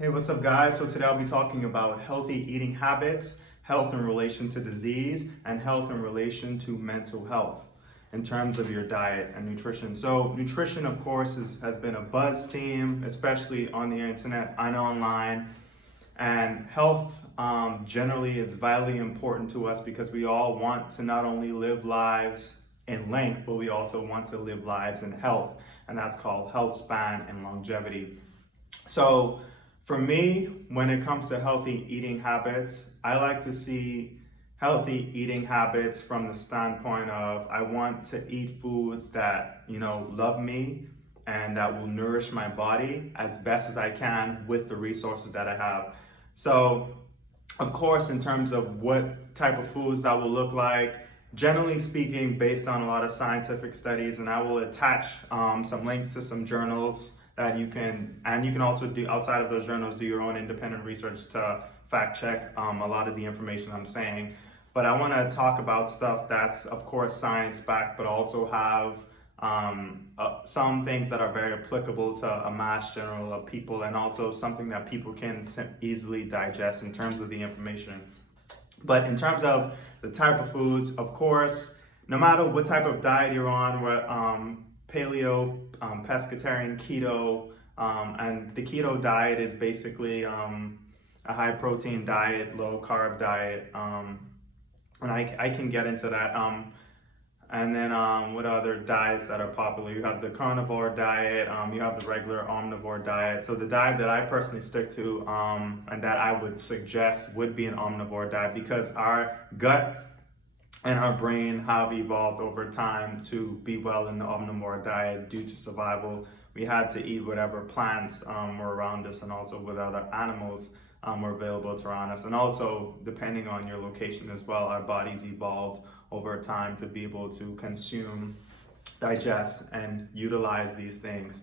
Hey, what's up, guys? So today I'll be talking about healthy eating habits, health in relation to disease, and health in relation to mental health in terms of your diet and nutrition. So nutrition, of course, has been a buzz theme, especially on the internet and online. And health generally is vitally important to us because we all want to not only live lives in length, but we also want to live lives in health. And that's called health span and longevity. So for me, when it comes to healthy eating habits, I like to see healthy eating habits from the standpoint of I want to eat foods that, love me and that will nourish my body as best as I can with the resources that I have. So, of course, in terms of what type of foods that will look like, generally speaking, based on a lot of scientific studies, and I will attach some links to some journals that you can also do outside of those journals, do your own independent research to fact check a lot of the information I'm saying. But I want to talk about stuff that's, of course, science backed, but also have some things that are very applicable to a mass general of people, and also something that people can easily digest in terms of the information. But in terms of the type of foods, of course, no matter what type of diet you're on, paleo, pescatarian, keto, and the keto diet is basically a high protein diet, low carb diet, and I can get into that. And then what other diets that are popular? You have the carnivore diet, you have the regular omnivore diet. So the diet that I personally stick to and that I would suggest would be an omnivore diet, because our gut and our brain have evolved over time to be well in the omnivore diet due to survival. We had to eat whatever plants were around us, and also what other animals were available to around us. And also, depending on your location as well, our bodies evolved over time to be able to consume, digest, and utilize these things.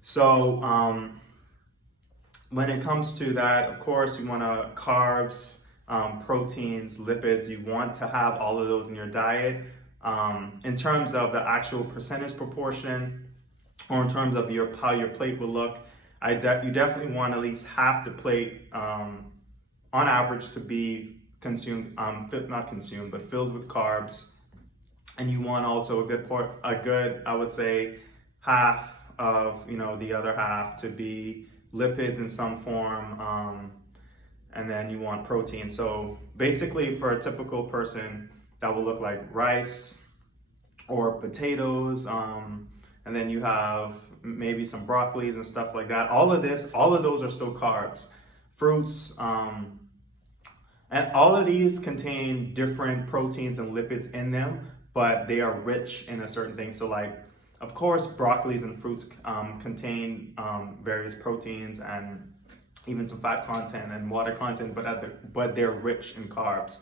So when it comes to that, of course, you want to carbs, proteins, lipids, you want to have all of those in your diet. In terms of the actual percentage proportion, or in terms of how your plate will look, you definitely want at least half the plate on average to be consumed, not consumed, but filled with carbs. And you want also a good, I would say, half of, the other half to be lipids in some form. And then you want protein. So basically, for a typical person, that will look like rice or potatoes, and then you have maybe some broccolis and stuff like that. All of those are still carbs. Fruits, and all of these contain different proteins and lipids in them, but they are rich in a certain thing. So like, of course, broccolis and fruits contain various proteins and even some fat content and water content, but they're rich in carbs.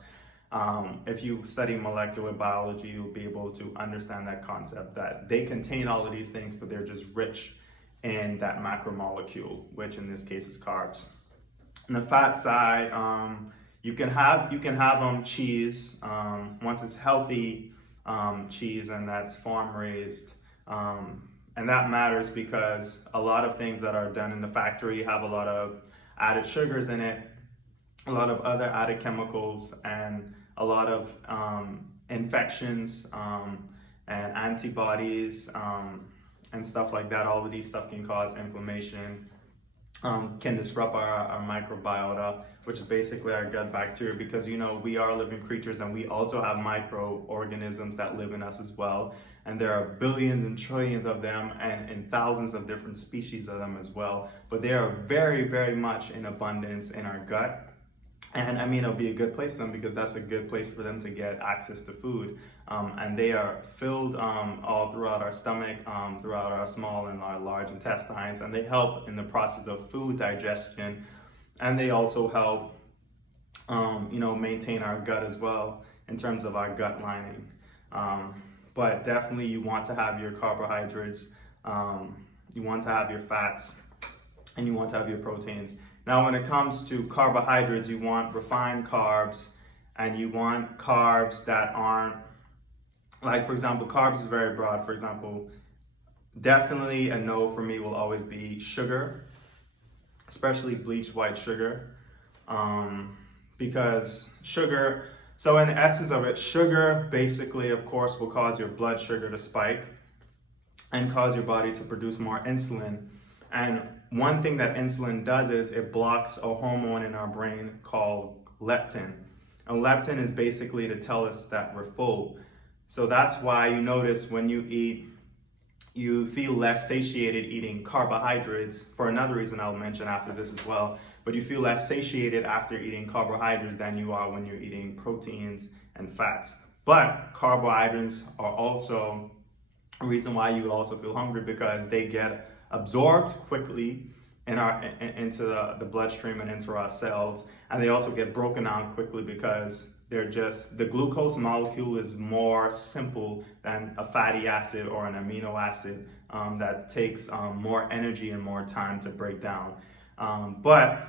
If you study molecular biology, you'll be able to understand that concept, that they contain all of these things, but they're just rich in that macromolecule, which in this case is carbs. On the fat side, you can have cheese once it's healthy cheese, and that's farm raised. And that matters because a lot of things that are done in the factory have a lot of added sugars in it, a lot of other added chemicals, and a lot of infections and antibodies and stuff like that. All of these stuff can cause inflammation, can disrupt our microbiota, which is basically our gut bacteria, because we are living creatures and we also have microorganisms that live in us as well. And there are billions and trillions of them, and in thousands of different species of them as well. But they are very, very much in abundance in our gut. And it'll be a good place for them, because that's a good place for them to get access to food. And they are filled all throughout our stomach, throughout our small and our large intestines, and they help in the process of food digestion. And they also help, maintain our gut as well in terms of our gut lining. But definitely you want to have your carbohydrates, you want to have your fats, and you want to have your proteins. Now, when it comes to carbohydrates, you want refined carbs, and you want carbs that aren't, like, for example, carbs is very broad. For example, definitely a no for me will always be sugar. especially bleached white sugar, because sugar, so in the essence of it, sugar basically, of course, will cause your blood sugar to spike and cause your body to produce more insulin. And one thing that insulin does is it blocks a hormone in our brain called leptin. And leptin is basically to tell us that we're full. So that's why you notice when you eat, you feel less satiated eating carbohydrates, for another reason I'll mention after this as well. But you feel less satiated after eating carbohydrates than you are when you're eating proteins and fats. But carbohydrates are also a reason why you would also feel hungry, because they get absorbed quickly into the bloodstream and into our cells, and they also get broken down quickly because the glucose molecule is more simple than a fatty acid or an amino acid that takes more energy and more time to break down. But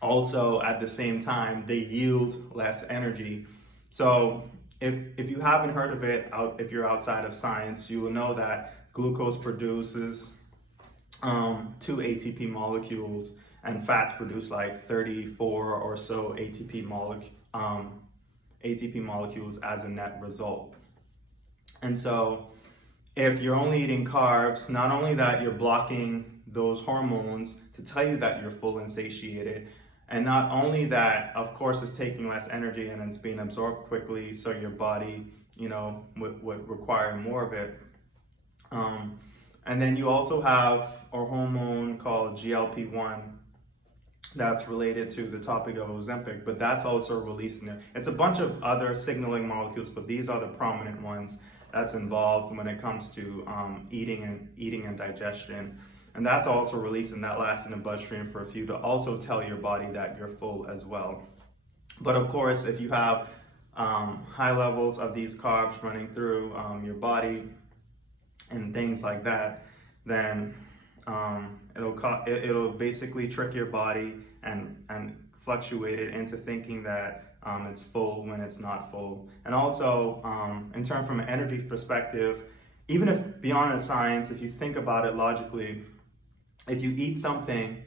also at the same time, they yield less energy. So if you haven't heard of it, if you're outside of science, you will know that glucose produces 2 ATP molecules, and fats produce like 34 or so ATP molecules as a net result. And so if you're only eating carbs, not only that you're blocking those hormones to tell you that you're full and satiated, and not only that, of course, it's taking less energy and it's being absorbed quickly, so your body, would require more of it. And then you also have a hormone called GLP-1 that's related to the topic of Ozempic, but that's also released in there. It's a bunch of other signaling molecules, but these are the prominent ones that's involved when it comes to eating and digestion. And that's also released, and that lasts in the bloodstream for a few to also tell your body that you're full as well. But of course, if you have high levels of these carbs running through your body and things like that, then it'll basically trick your body and fluctuate it into thinking that it's full when it's not full. And also, in terms from an energy perspective, even if beyond the science, if you think about it logically, if you eat something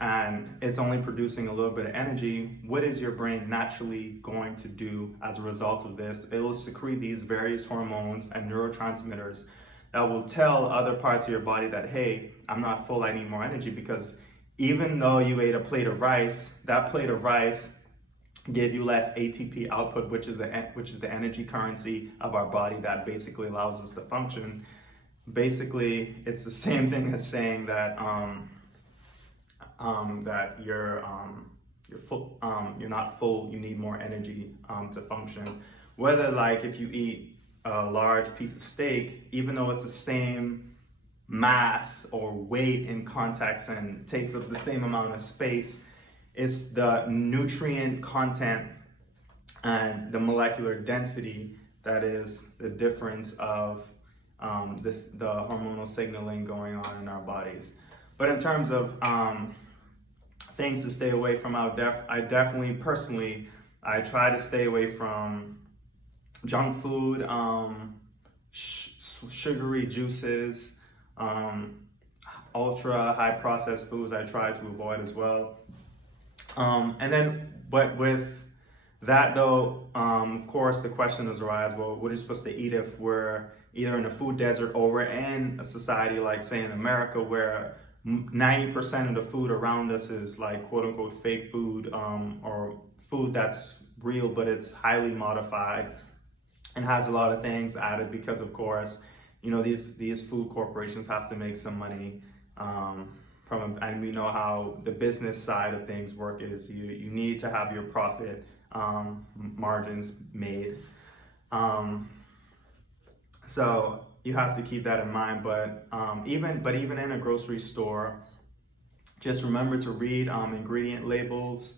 and it's only producing a little bit of energy, what is your brain naturally going to do as a result of this? It will secrete these various hormones and neurotransmitters that will tell other parts of your body that, hey, I'm not full, I need more energy, because even though you ate a plate of rice, that plate of rice gave you less ATP output, which is the energy currency of our body that basically allows us to function. Basically, it's the same thing as saying that that you're full, you're not full, you need more energy to function. Whether like if you eat a large piece of steak, even though it's the same mass or weight in context and takes up the same amount of space, it's the nutrient content and the molecular density that is the difference of the hormonal signaling going on in our bodies. But in terms of things to stay away from, I definitely personally, I try to stay away from junk food, sugary juices, ultra high processed foods I try to avoid as well. But with that though, of course the question is arise, well, what are you supposed to eat if we're either in a food desert or we're in a society like say in America where 90% of the food around us is like quote unquote fake food, or food that's real but it's highly modified and has a lot of things added because of course, these food corporations have to make some money and we know how the business side of things work is you need to have your profit margins made. So you have to keep that in mind, but even in a grocery store, just remember to read ingredient labels,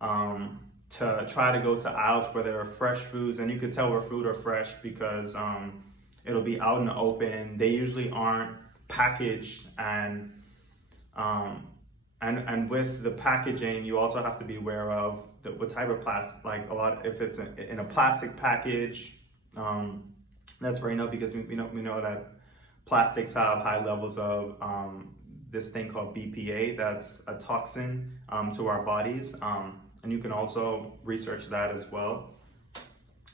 to try to go to aisles where there are fresh foods, and you can tell where food are fresh because it'll be out in the open. They usually aren't packaged, and with the packaging, you also have to be aware of what type of plastic. Like if it's in a plastic package, that's very no, because we know that plastics have high levels of this thing called BPA that's a toxin to our bodies. And you can also research that as well.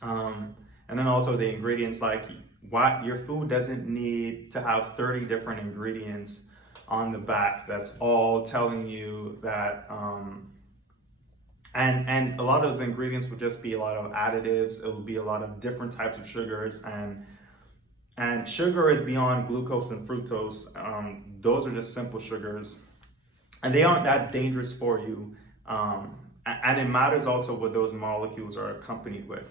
And then also the ingredients, like what your food doesn't need to have 30 different ingredients on the back that's all telling you that and a lot of those ingredients will just be a lot of additives. It will be a lot of different types of sugars, and sugar is beyond glucose and fructose. Those are just simple sugars, and they aren't that dangerous for you. And it matters also what those molecules are accompanied with.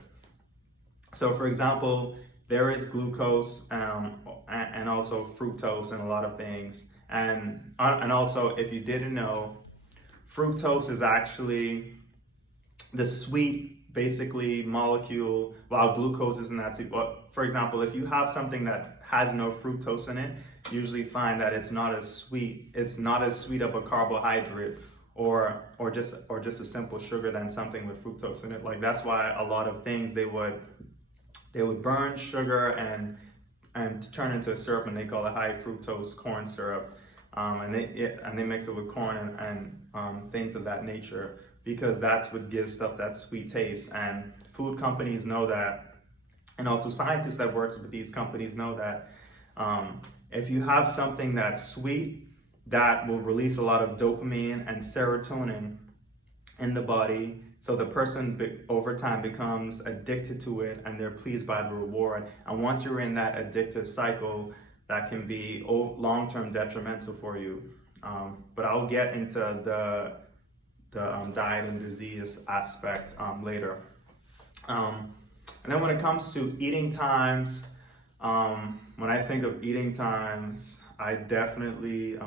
So for example, there is glucose and also fructose in a lot of things. And also, if you didn't know, fructose is actually the sweet, basically, molecule, while glucose isn't that sweet. But for example, if you have something that has no fructose in it, you usually find that it's not as sweet. It's not as sweet of a carbohydrate or just a simple sugar than something with fructose in it. Like that's why a lot of things they would burn sugar and turn into a syrup, and they call it high fructose corn syrup, and they mix it with corn and things of that nature, because that's what gives stuff that sweet taste. And food companies know that, and also scientists that work with these companies know that if you have something that's sweet, that will release a lot of dopamine and serotonin in the body. So the person over time becomes addicted to it, and they're pleased by the reward. And once you're in that addictive cycle, that can be long-term detrimental for you. But I'll get into the diet and disease aspect later. And then when it comes to eating times, when I think of eating times, I definitely,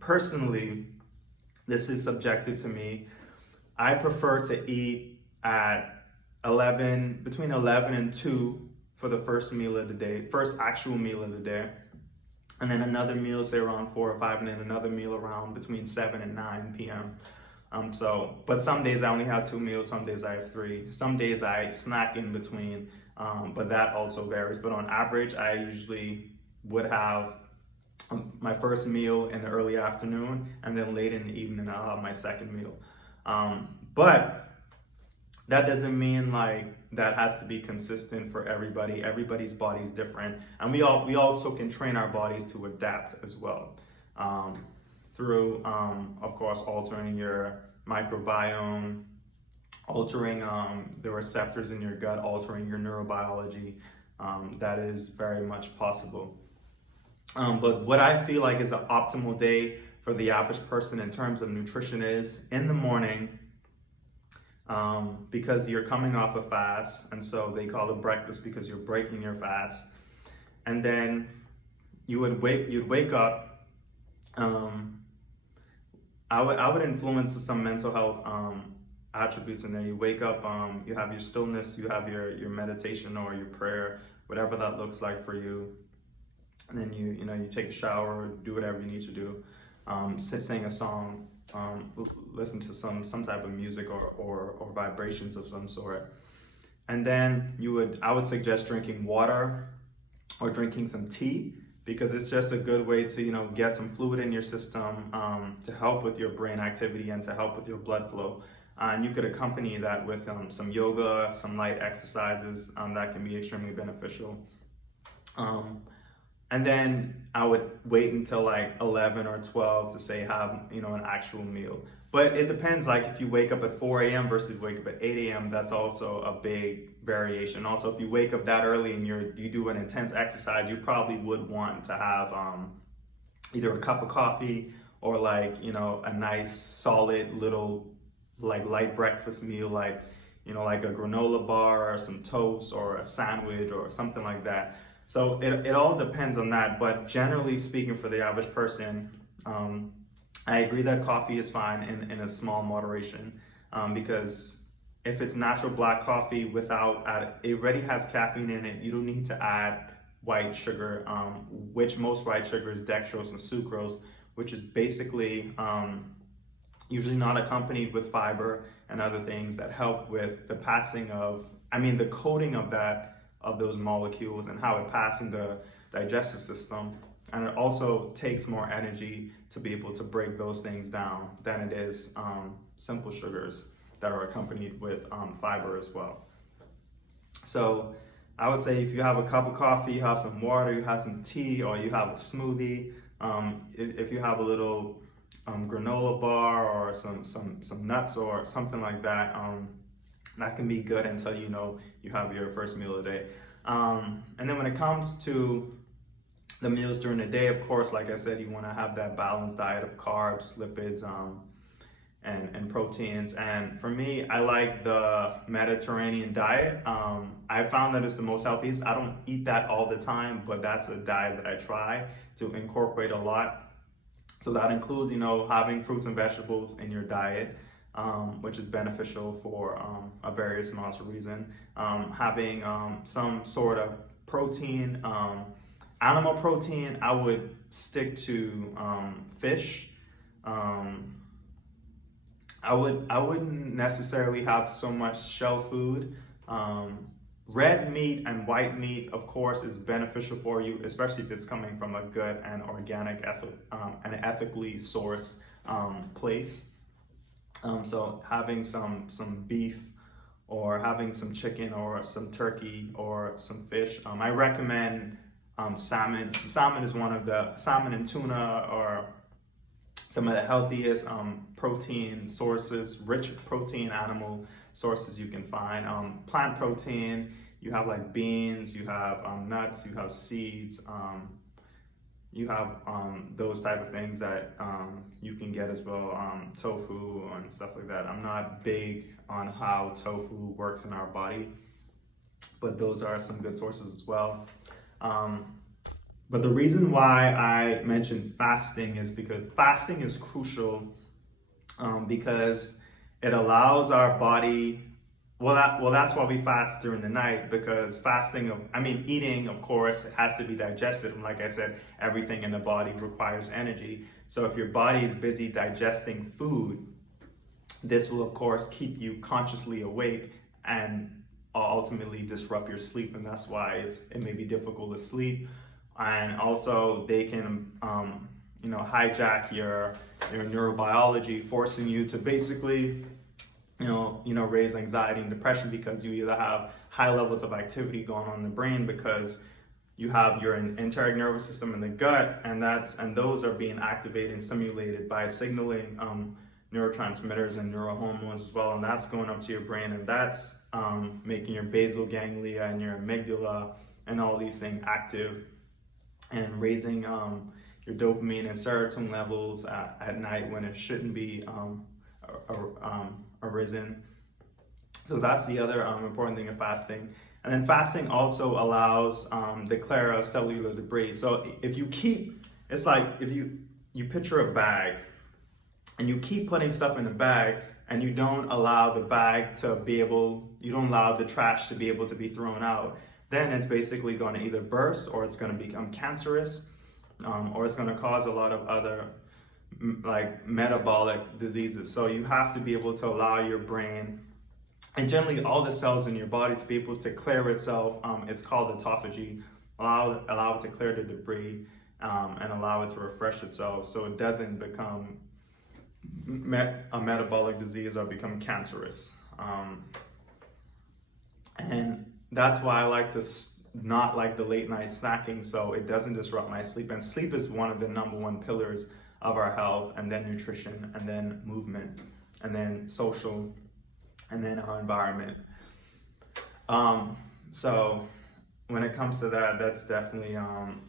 personally, this is subjective to me, I prefer to eat at between 11 and 2 for the first meal of the day, first actual meal of the day. And then another meal, say around 4 or 5, and then another meal around between 7 and 9 p.m. But some days I only have 2 meals, some days I have 3. Some days I snack in between, but that also varies. But on average, I usually would have my first meal in the early afternoon, and then late in the evening I'll have my second meal. But that doesn't mean like that has to be consistent for everybody. Everybody's body is different, and we also can train our bodies to adapt as well, through of course altering your microbiome, altering the receptors in your gut, altering your neurobiology. That is very much possible. But what I feel like is an optimal day for the average person in terms of nutrition is in the morning, because you're coming off a fast, and so they call it breakfast because you're breaking your fast. And then you'd wake up. I would influence some mental health attributes in there. You wake up, you have your stillness, you have your meditation or your prayer, whatever that looks like for you. And then you take a shower, do whatever you need to do, sing a song, listen to some type of music or vibrations of some sort. And then I would suggest drinking water or drinking some tea, because it's just a good way to get some fluid in your system, to help with your brain activity and to help with your blood flow. And you could accompany that with some yoga, some light exercises that can be extremely beneficial. And then I would wait until like 11 or 12 to say have an actual meal. But it depends, like if you wake up at 4 a.m. versus wake up at 8 a.m., that's also a big variation. Also, if you wake up that early and you do an intense exercise, you probably would want to have either a cup of coffee or like a nice solid little like light breakfast meal, like like a granola bar or some toast or a sandwich or something like that. So it all depends on that, but generally speaking, for the average person, I agree that coffee is fine in a small moderation, because if it's natural black coffee it already has caffeine in it, you don't need to add white sugar, which most white sugar is dextrose and sucrose, which is basically usually not accompanied with fiber and other things that help with the the coating of those molecules and how it passes in the digestive system. and it also takes more energy to be able to break those things down than it is simple sugars that are accompanied with fiber as well. So I would say if you have a cup of coffee, you have some water, you have some tea, or you have a smoothie, if you have a little granola bar or some nuts or something like that, that can be good until you know you have your first meal of the day. And then when it comes to the meals during the day, of course, like I said, you want to have that balanced diet of carbs, lipids, and proteins. And for me, I like the Mediterranean diet. I found that it's the most healthiest. I don't eat that all the time, but that's a diet that I try to incorporate a lot. So that includes, having fruits and vegetables in your diet, which is beneficial for a various amounts of reason. Having some sort of protein, animal protein, I would stick to fish. I wouldn't necessarily have so much shell food. Red meat and white meat, of course, is beneficial for you, especially if it's coming from a good and organic, and ethically sourced place. So having some beef, or having some chicken, or some turkey, or some fish. I recommend salmon. Salmon is one of the salmon and tuna, or some of the healthiest protein sources, rich protein animal sources you can find. Plant protein, you have like beans, you have nuts, you have seeds, you have those type of things that you can get as well, tofu and stuff like that. I'm not big on how tofu works in our body, but those are some good sources as well. But the reason why I mentioned fasting is because fasting is crucial, because it allows our body, that's why we fast during the night, because eating, of course, has to be digested. And like I said, everything in the body requires energy. So if your body is busy digesting food, this will, of course, keep you consciously awake and ultimately disrupt your sleep. And that's why it may be difficult to sleep. And also they can, hijack your neurobiology, forcing you to basically, raise anxiety and depression, because you either have high levels of activity going on in the brain, because you have your enteric nervous system in the gut, and those are being activated and stimulated by signaling neurotransmitters and neurohormones as well, and that's going up to your brain, and that's making your basal ganglia and your amygdala and all these things active, and raising your dopamine and serotonin levels at night when it shouldn't be arisen. So that's the other important thing of fasting. And then fasting also allows the clear of cellular debris. So if it's like if you picture a bag, and you keep putting stuff in the bag, and you don't allow the bag you don't allow the trash to be able to be thrown out, then it's basically going to either burst, or it's going to become cancerous, or it's going to cause a lot of other like metabolic diseases. So you have to be able to allow your brain, and generally all the cells in your body, to be able to clear itself. It's called autophagy. Allow it to clear the debris, and allow it to refresh itself, so it doesn't become a metabolic disease or become cancerous. And that's why I like to not like the late night snacking, so it doesn't disrupt my sleep. And sleep is one of the number one pillars of our health, and then nutrition, and then movement, and then social, and then our environment. So when it comes to that, that's definitely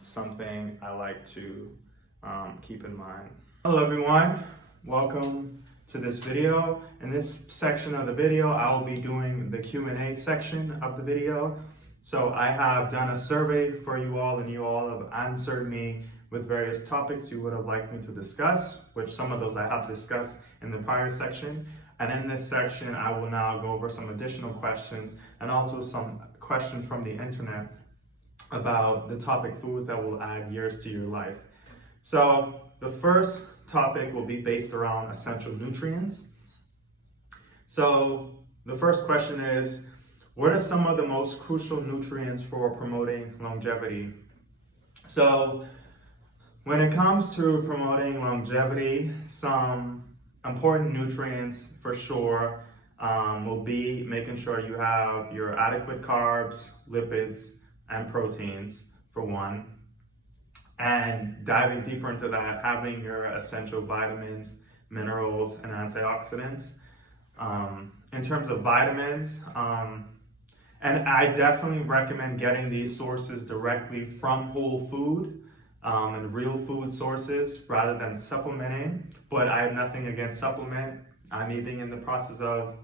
something I like to keep in mind. Hello everyone, welcome to this video. In this section of the video, I will be doing the Q&A section of the video. So I have done a survey for you all, and you all have answered me with various topics you would have liked me to discuss, which some of those I have discussed in the prior section. And in this section, I will now go over some additional questions, and also some questions from the internet about the topic foods that will add years to your life. So the first topic will be based around essential nutrients. So the first question is, what are some of the most crucial nutrients for promoting longevity? So When it comes to promoting longevity, some important nutrients for sure will be making sure you have your adequate carbs, lipids, and proteins for one. And diving deeper into that, having your essential vitamins, minerals, and antioxidants. In terms of vitamins, and I definitely recommend getting these sources directly from whole food and real food sources rather than supplementing. But I have nothing against supplement. I'm even in the process of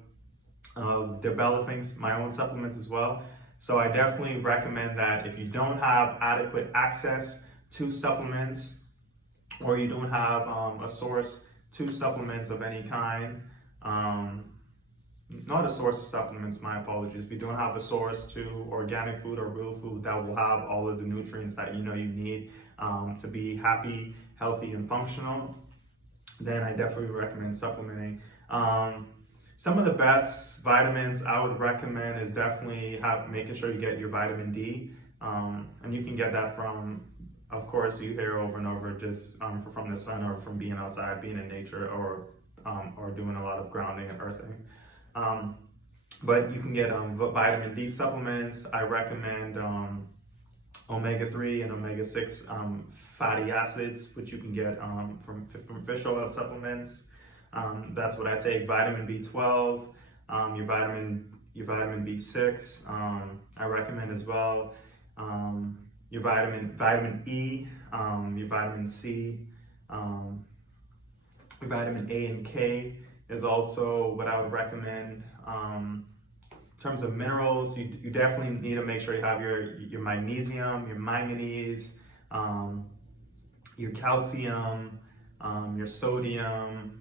developing my own supplements as well. So I definitely recommend that if you don't have adequate access to supplements, or you don't have a source to supplements of any kind, not a source of supplements, my apologies. If you don't have a source to organic food or real food that will have all of the nutrients that you know you need to be happy, healthy, and functional, then I definitely recommend supplementing. Some of the best vitamins I would recommend is definitely making sure you get your vitamin D, and you can get that from, of course, you hear over and over, just from the sun or from being outside, being in nature, or doing a lot of grounding and earthing. But you can get vitamin D supplements. I recommend omega-3 and omega-6 fatty acids, which you can get from fish oil supplements. That's what I take. Vitamin B12, your vitamin B6. I recommend as well. Your vitamin E, your vitamin C, your vitamin A and K is also what I would recommend. In terms of minerals, you definitely need to make sure you have your magnesium, your manganese, your calcium, your sodium,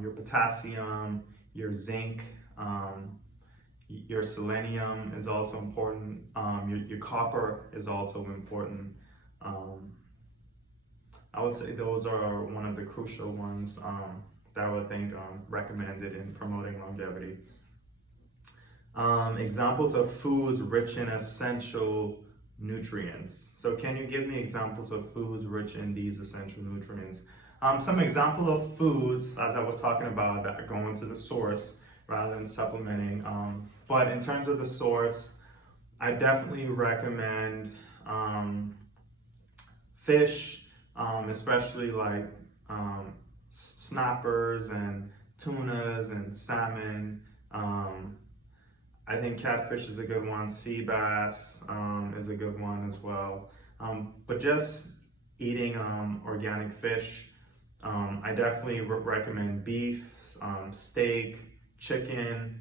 your potassium, your zinc, your selenium is also important. Your copper is also important. I would say those are one of the crucial ones that I would think recommended in promoting longevity. Examples of foods rich in essential nutrients. So can you give me examples of foods rich in these essential nutrients? Some example of foods, as I was talking about, that go into the source rather than supplementing. But in terms of the source, I definitely recommend fish, especially like snappers and tunas and salmon. I think catfish is a good one. Sea bass is a good one as well. But just eating organic fish, I definitely recommend beef, steak, chicken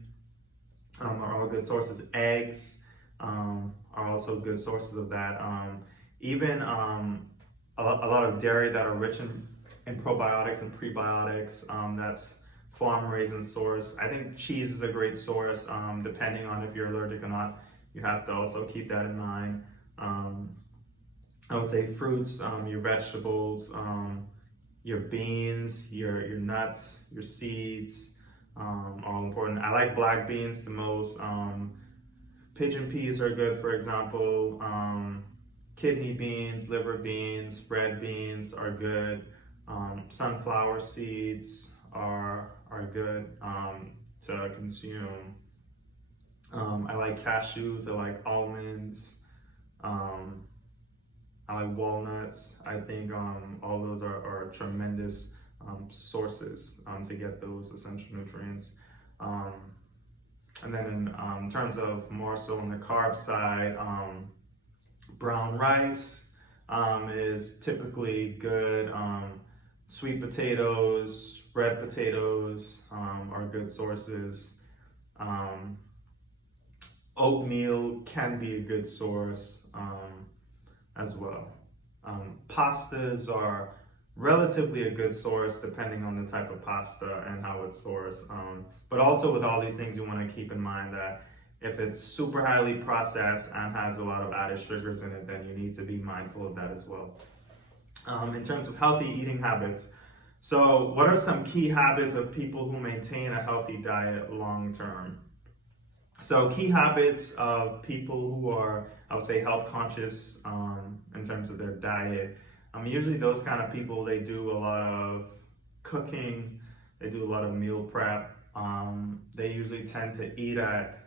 are all good sources. Eggs are also good sources of that. Even a lot of dairy that are rich in probiotics and prebiotics, that's farm-raised and sourced. I think cheese is a great source, depending on if you're allergic or not. You have to also keep that in mind. I would say fruits, your vegetables, your beans, your nuts, your seeds, all important. I like black beans the most. Pigeon peas are good, for example. Kidney beans, liver beans, red beans are good. Sunflower seeds are good to consume. I like cashews, I like almonds, I like walnuts. I think all those are tremendous sources to get those essential nutrients. And then in terms of more so on the carb side, brown rice is typically good. Sweet potatoes, red potatoes are good sources. Oatmeal can be a good source as well. Pastas are relatively a good source depending on the type of pasta and how it's sourced. But also with all these things, you want to keep in mind that if it's super highly processed and has a lot of added sugars in it, then you need to be mindful of that as well. In terms of healthy eating habits, so what are some key habits of people who maintain a healthy diet long term? So key habits of people who are, I would say, health conscious in terms of their diet. Usually those kind of people, they do a lot of cooking, they do a lot of meal prep. They usually tend to eat at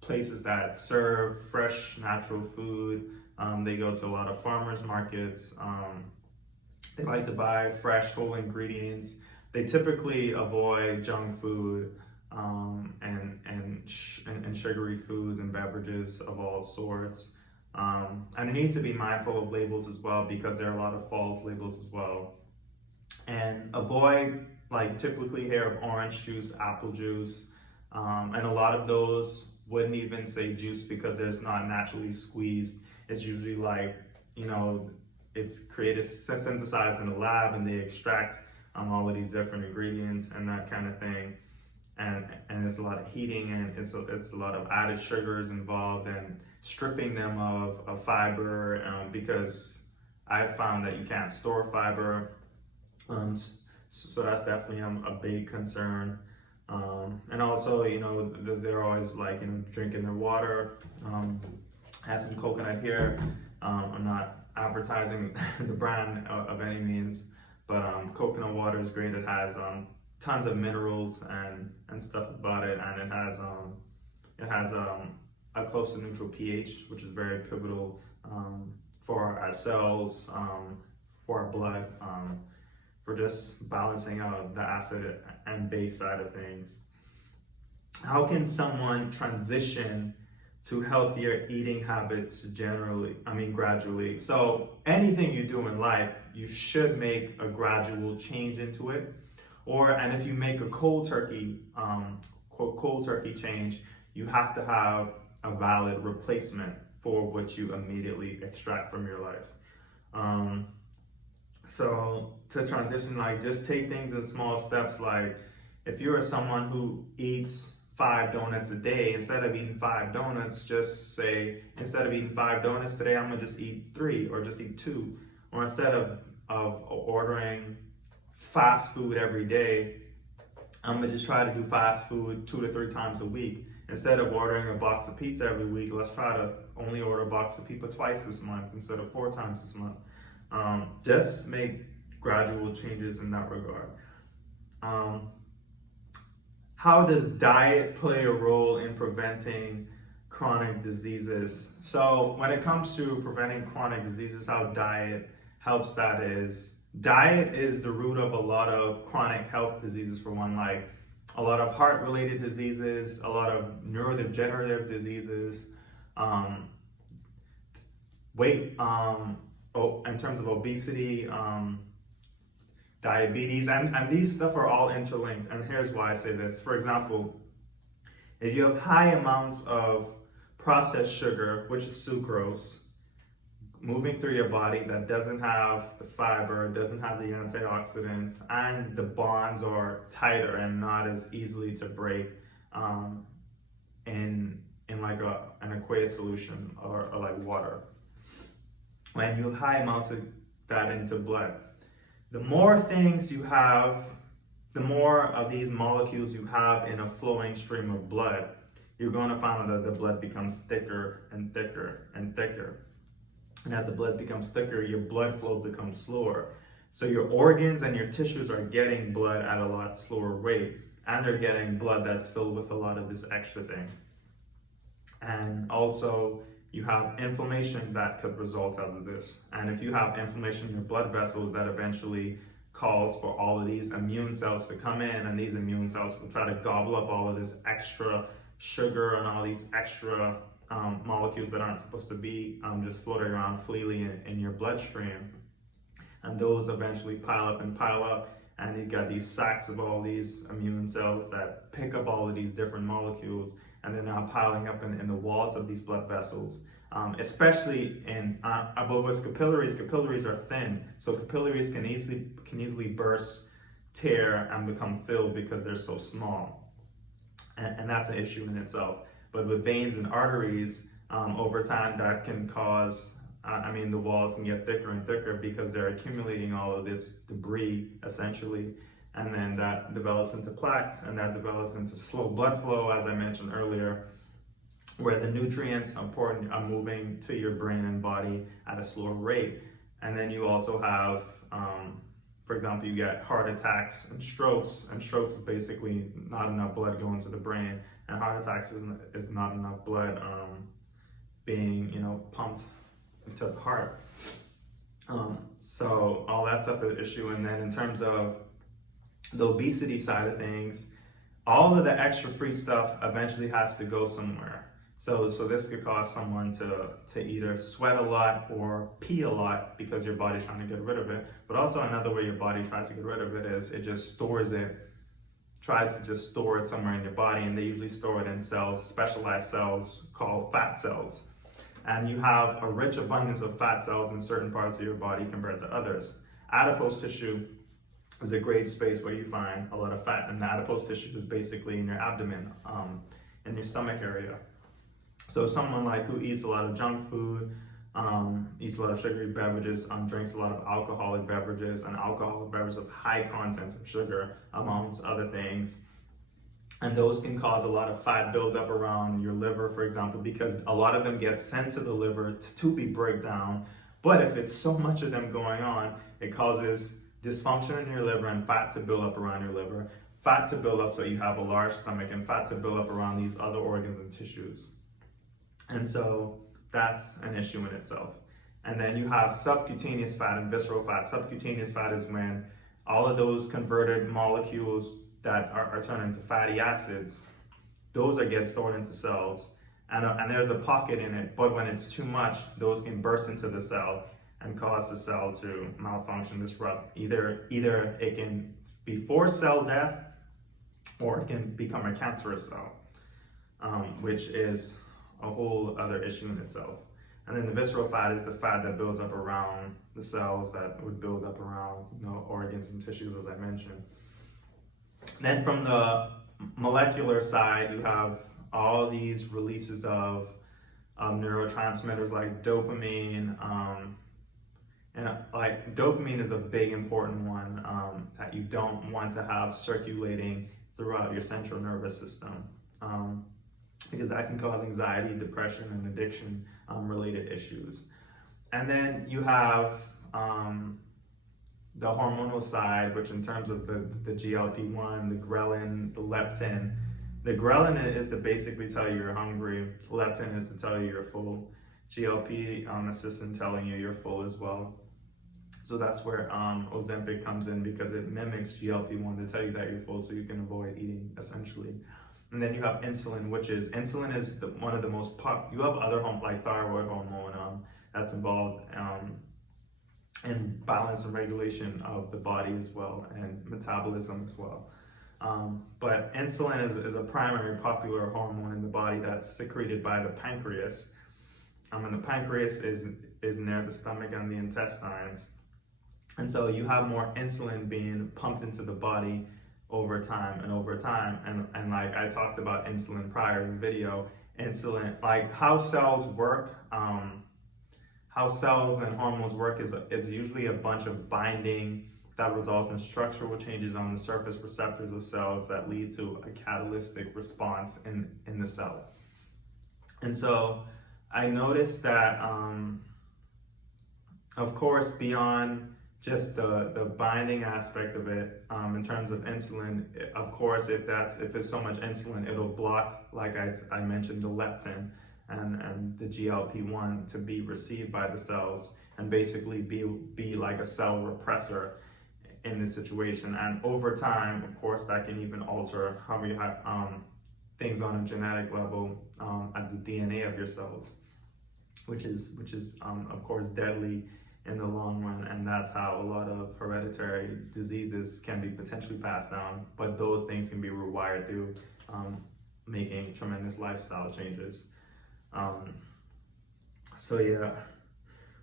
places that serve fresh, natural food. They go to a lot of farmers markets. They like to buy fresh, whole ingredients. They typically avoid junk food and sugary foods and beverages of all sorts. And they need to be mindful of labels as well, because there are a lot of false labels as well. And avoid, like, typically hear of orange juice, apple juice, and a lot of those wouldn't even say juice because it's not naturally squeezed. It's usually like, it's created, synthesized in the lab, and they extract all of these different ingredients and that kind of thing. And it's a lot of heating, and it's a lot of added sugars involved, and stripping them of fiber, because I've found that you can't store fiber. So that's definitely a big concern. And also, they're always like, drinking their water. I have some coconut here. I'm not advertising the brand of any means, but coconut water is great. It has tons of minerals and stuff about it, and it has a close to neutral pH, which is very pivotal for our cells, for our blood, for just balancing out the acid and base side of things. How can someone transition to healthier eating habits gradually? So anything you do in life, you should make a gradual change into it. And if you make a cold turkey change, you have to have a valid replacement for what you immediately extract from your life. So to transition, like, just take things in small steps. Like, if you're someone who eats 5 donuts a day, instead of eating 5 donuts, just say, instead of eating 5 donuts today, I'm gonna just eat 3 or just eat 2. Or instead of ordering fast food every day, I'm gonna just try to do fast food 2 to 3 times a week. Instead of ordering a box of pizza every week, let's try to only order a box of pizza twice this month instead of 4 times this month. Just make gradual changes in that regard. How does diet play a role in preventing chronic diseases? So when it comes to preventing chronic diseases, how diet helps that is, diet is the root of a lot of chronic health diseases, for one, like a lot of heart-related diseases, a lot of neurodegenerative diseases, in terms of obesity, diabetes, and these stuff are all interlinked. And here's why I say this. For example, if you have high amounts of processed sugar, which is sucrose, moving through your body that doesn't have the fiber, doesn't have the antioxidants, and the bonds are tighter and not as easily to break in like an aqueous solution or like water. When you have high amounts of that into blood, the more things you have, the more of these molecules you have in a flowing stream of blood, you're going to find that the blood becomes thicker and thicker and thicker. And as the blood becomes thicker, your blood flow becomes slower. So your organs and your tissues are getting blood at a lot slower rate, and they're getting blood that's filled with a lot of this extra thing. And also, you have inflammation that could result out of this. And if you have inflammation in your blood vessels, that eventually calls for all of these immune cells to come in, and these immune cells will try to gobble up all of this extra sugar and all these extra molecules that aren't supposed to be just floating around freely in your bloodstream. And those eventually pile up, and you got these sacs of all these immune cells that pick up all of these different molecules, and they're now piling up in the walls of these blood vessels. Especially above with capillaries. Capillaries are thin, so capillaries can easily burst, tear, and become filled because they're so small. And that's an issue in itself. But with veins and arteries, over time, that can cause, the walls can get thicker and thicker because they're accumulating all of this debris, essentially. And then that develops into plaques, and that develops into slow blood flow, as I mentioned earlier, where the nutrients are moving to your brain and body at a slower rate. And then you also have, for example, you get heart attacks and strokes. And strokes is basically not enough blood going to the brain, and heart attacks is not enough blood being, pumped into the heart. So all that stuff is an issue. And then in terms of the obesity side of things, all of the extra free stuff eventually has to go somewhere. So this could cause someone to either sweat a lot or pee a lot because your body's trying to get rid of it. But also another way your body tries to get rid of it is it just tries to just store it somewhere in your body, and they usually store it in cells, specialized cells called fat cells. And you have a rich abundance of fat cells in certain parts of your body compared to others. Adipose tissue is a great space where you find a lot of fat, and the adipose tissue is basically in your abdomen, in your stomach area. So someone who eats a lot of junk food, eats a lot of sugary beverages, drinks a lot of alcoholic beverages, and alcoholic beverages of high contents of sugar, amongst other things. And those can cause a lot of fat buildup around your liver, for example, because a lot of them get sent to the liver to be break down. But if it's so much of them going on, it causes dysfunction in your liver and fat to build up around your liver, fat to build up so you have a large stomach, and fat to build up around these other organs and tissues. And so that's an issue in itself. And then you have subcutaneous fat and visceral fat. Subcutaneous fat is when all of those converted molecules that are turned into fatty acids, those get stored into cells. And there's a pocket in it, but when it's too much, those can burst into the cell and cause the cell to malfunction, disrupt. Either it can be before cell death, or it can become a cancerous cell, which is a whole other issue in itself. And then the visceral fat is the fat that builds up around the cells that would build up around organs and tissues, as I mentioned. Then from the molecular side, you have all these releases of neurotransmitters like dopamine, and dopamine is a big important one that you don't want to have circulating throughout your central nervous system, because that can cause anxiety, depression, and addiction related issues. And then you have the hormonal side, which in terms of the GLP-1, the ghrelin, the leptin. The ghrelin is to basically tell you you're hungry. Leptin is to tell you you're full. GLP assists in telling you you're full as well. So that's where Ozempic comes in, because it mimics GLP-1 to tell you that you're full so you can avoid eating, essentially. And then you have insulin, insulin is one of the most you have other like thyroid hormone that's involved in balance and regulation of the body as well, and metabolism as well. But insulin is a primary popular hormone in the body that's secreted by the pancreas. And the pancreas is near the stomach and the intestines. And so you have more insulin being pumped into the body over time. And like I talked about insulin prior in the video, insulin, like how cells work, how cells and hormones work is usually a bunch of binding that results in structural changes on the surface receptors of cells that lead to a catalytic response in the cell. And so I noticed that, of course, beyond just the binding aspect of it, in terms of insulin, of course, if it's so much insulin, it'll block, like I mentioned, the leptin and the GLP-1 to be received by the cells, and basically be like a cell repressor in this situation. And over time, of course, that can even alter how we have things on a genetic level at the DNA of your cells, which is of course deadly in the long run. And that's how a lot of hereditary diseases can be potentially passed down, but those things can be rewired through making tremendous lifestyle changes. So yeah,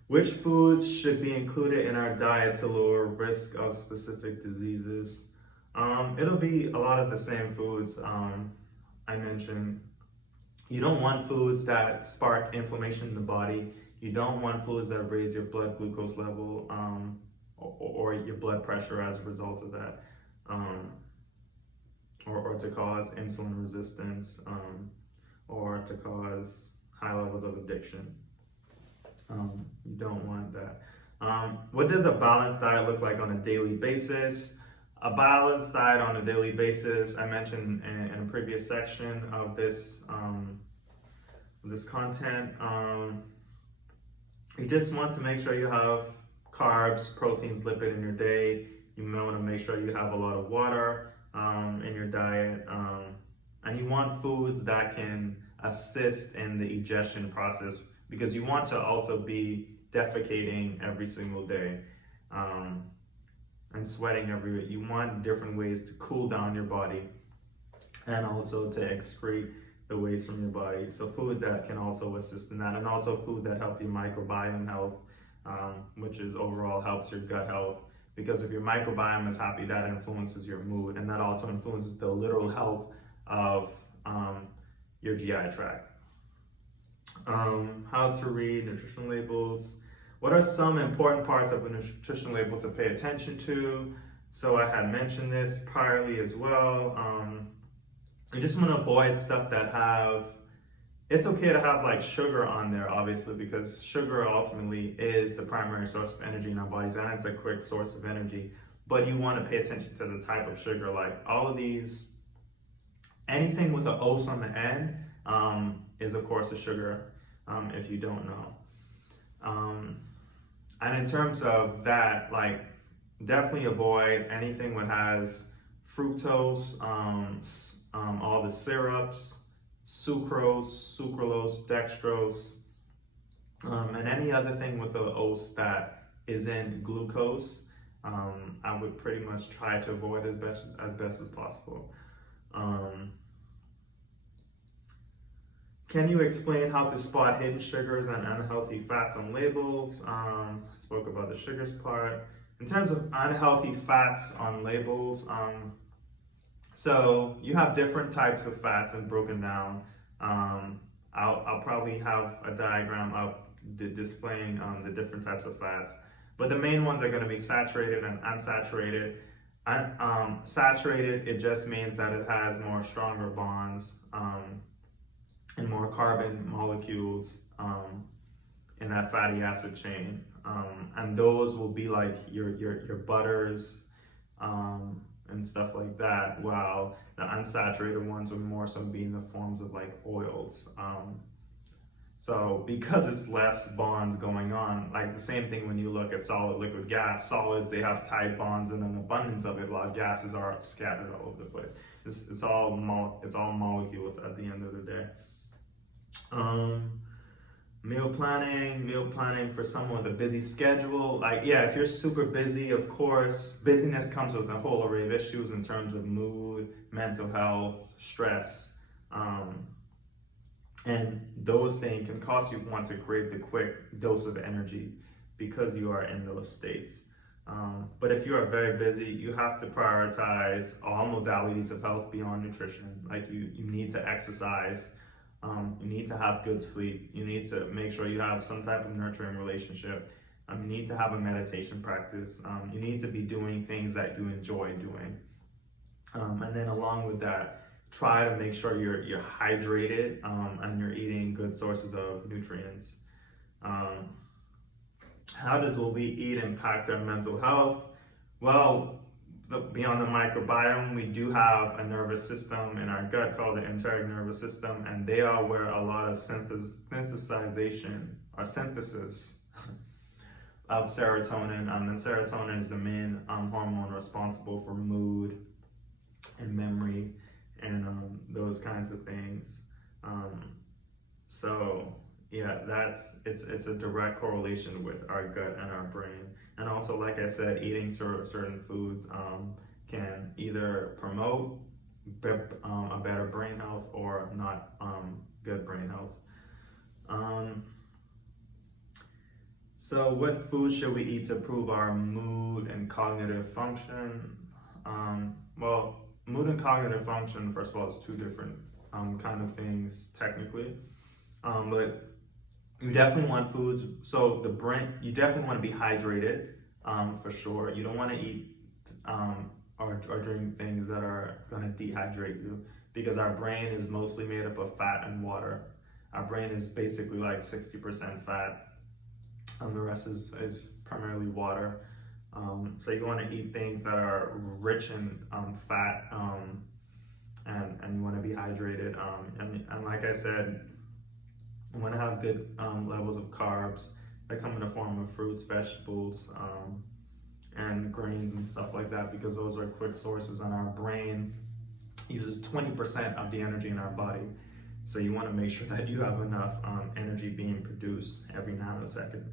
which foods should be included in our diet to lower risk of specific diseases? It'll be a lot of the same foods I mentioned. You don't want foods that spark inflammation in the body. You don't want foods that raise your blood glucose level or your blood pressure as a result of that, or to cause insulin resistance, or to cause high levels of addiction. You don't want that. What does a balanced diet look like on a daily basis? A balanced diet on a daily basis, I mentioned in a previous section of this content. You just want to make sure you have carbs, proteins, lipid in your day. You might want to make sure you have a lot of water in your diet. And you want foods that can assist in the digestion process, because you want to also be defecating every single day and sweating every day. You want different ways to cool down your body and also to excrete the waste from your body. So food that can also assist in that, and also food that help your microbiome health, which is overall helps your gut health. Because if your microbiome is happy, that influences your mood, and that also influences the literal health of your GI tract. How to read nutrition labels. What are some important parts of a nutrition label to pay attention to? So I had mentioned this priorly as well. You just want to avoid stuff that it's okay to have like sugar on there, obviously, because sugar ultimately is the primary source of energy in our bodies, and it's a quick source of energy. But you want to pay attention to the type of sugar. Like all of these, anything with an os on the end is of course a sugar, if you don't know. And in terms of that, like definitely avoid anything that has fructose, all the syrups, sucrose, sucralose, dextrose, and any other thing with the os that is in glucose. I would pretty much try to avoid as best as possible. Can you explain how to spot hidden sugars and unhealthy fats on labels? I spoke about the sugars part. In terms of unhealthy fats on labels, so you have different types of fats and broken down. I'll probably have a diagram up displaying the different types of fats, but the main ones are going to be saturated and unsaturated. Saturated, it just means that it has more stronger bonds and more carbon molecules in that fatty acid chain, and those will be like your butters and stuff like that, while the unsaturated ones would more so be in the forms of like oils. So because it's less bonds going on, like the same thing when you look at solid, liquid, gas. Solids, they have tight bonds and an abundance of it, while gases are scattered all over the place. It's all molecules at the end of the day. Meal planning for someone with a busy schedule. Like, yeah, if you're super busy, of course, busyness comes with a whole array of issues in terms of mood, mental health, stress, and those things can cause you to want to create the quick dose of energy because you are in those states. But if you are very busy, you have to prioritize all modalities of health beyond nutrition. Like you need to exercise. You need to have good sleep. You need to make sure you have some type of nurturing relationship. You need to have a meditation practice. You need to be doing things that you enjoy doing. And then along with that, try to make sure you're hydrated and you're eating good sources of nutrients. How does what we eat impact our mental health? Well, beyond the microbiome, we do have a nervous system in our gut called the enteric nervous system, and they are where a lot of synthesis of serotonin. And serotonin is the main hormone responsible for mood and memory and those kinds of things. So yeah, it's a direct correlation with our gut and our brain. And also, like I said, eating certain foods can either promote a better brain health or not good brain health. So what foods should we eat to improve our mood and cognitive function? Well, mood and cognitive function, first of all, is two different kind of things technically. But you definitely want foods, so the brain, you definitely want to be hydrated, for sure. You don't want to eat or drink things that are going to dehydrate you, because our brain is mostly made up of fat and water. Our brain is basically like 60% fat, and the rest is primarily water. So you want to eat things that are rich in fat, and you want to be hydrated. And like I said, you want to have good levels of carbs that come in the form of fruits, vegetables, and grains and stuff like that, because those are quick sources, and our brain uses 20% of the energy in our body. So you want to make sure that you have enough energy being produced every nanosecond.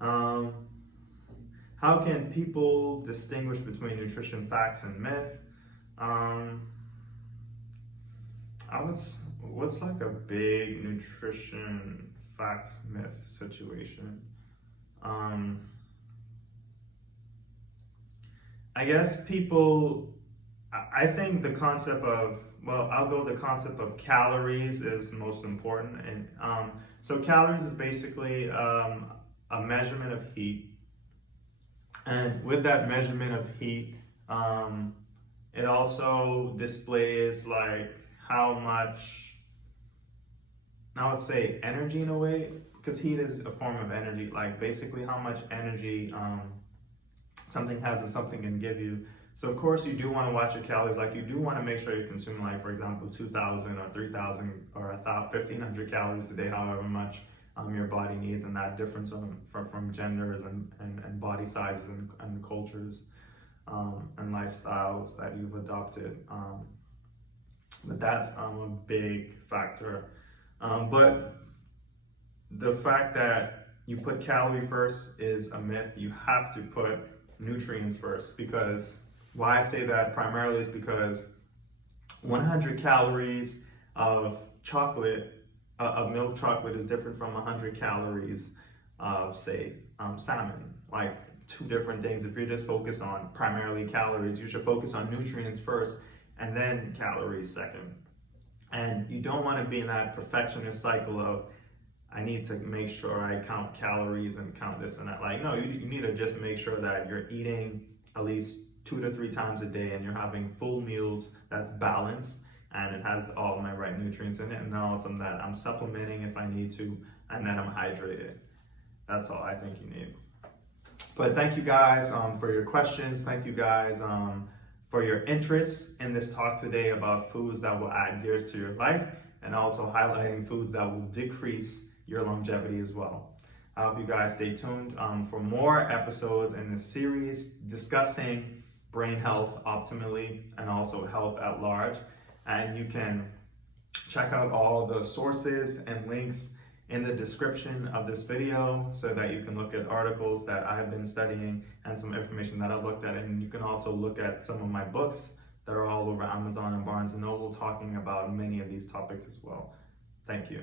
How can people distinguish between nutrition facts and myth? What's like a big nutrition fact myth situation? I guess I think the concept of, well, I'll go the concept of calories is most important. And so calories is basically a measurement of heat. And with that measurement of heat, it also displays like how much, I would say energy in a way, because heat is a form of energy, like basically how much energy something has and something can give you. So of course you do want to watch your calories, like you do want to make sure you're consuming, like for example 2,000 or 3,000 or 1,500 calories a day, however much your body needs, and that difference from genders and body sizes and cultures and lifestyles that you've adopted. But that's a big factor. But the fact that you put calorie first is a myth. You have to put nutrients first, because why I say that primarily is because 100 calories of chocolate, of milk chocolate, is different from 100 calories of, say, salmon. Like two different things. If you're just focused on primarily calories, you should focus on nutrients first and then calories second. And you don't want to be in that perfectionist cycle of, I need to make sure I count calories and count this and that. Like, no, you need to just make sure that you're eating at least 2 to 3 times a day and you're having full meals that's balanced and it has all my right nutrients in it, and then also that I'm supplementing if I need to, and then I'm hydrated. That's all I think you need. But thank you guys for your questions. Thank you guys for your interest in this talk today about foods that will add years to your life, and also highlighting foods that will decrease your longevity as well. I hope you guys stay tuned for more episodes in this series discussing brain health optimally and also health at large. And you can check out all the sources and links in the description of this video so that you can look at articles that I've been studying and some information that I've looked at. And you can also look at some of my books that are all over Amazon and Barnes & Noble talking about many of these topics as well. Thank you.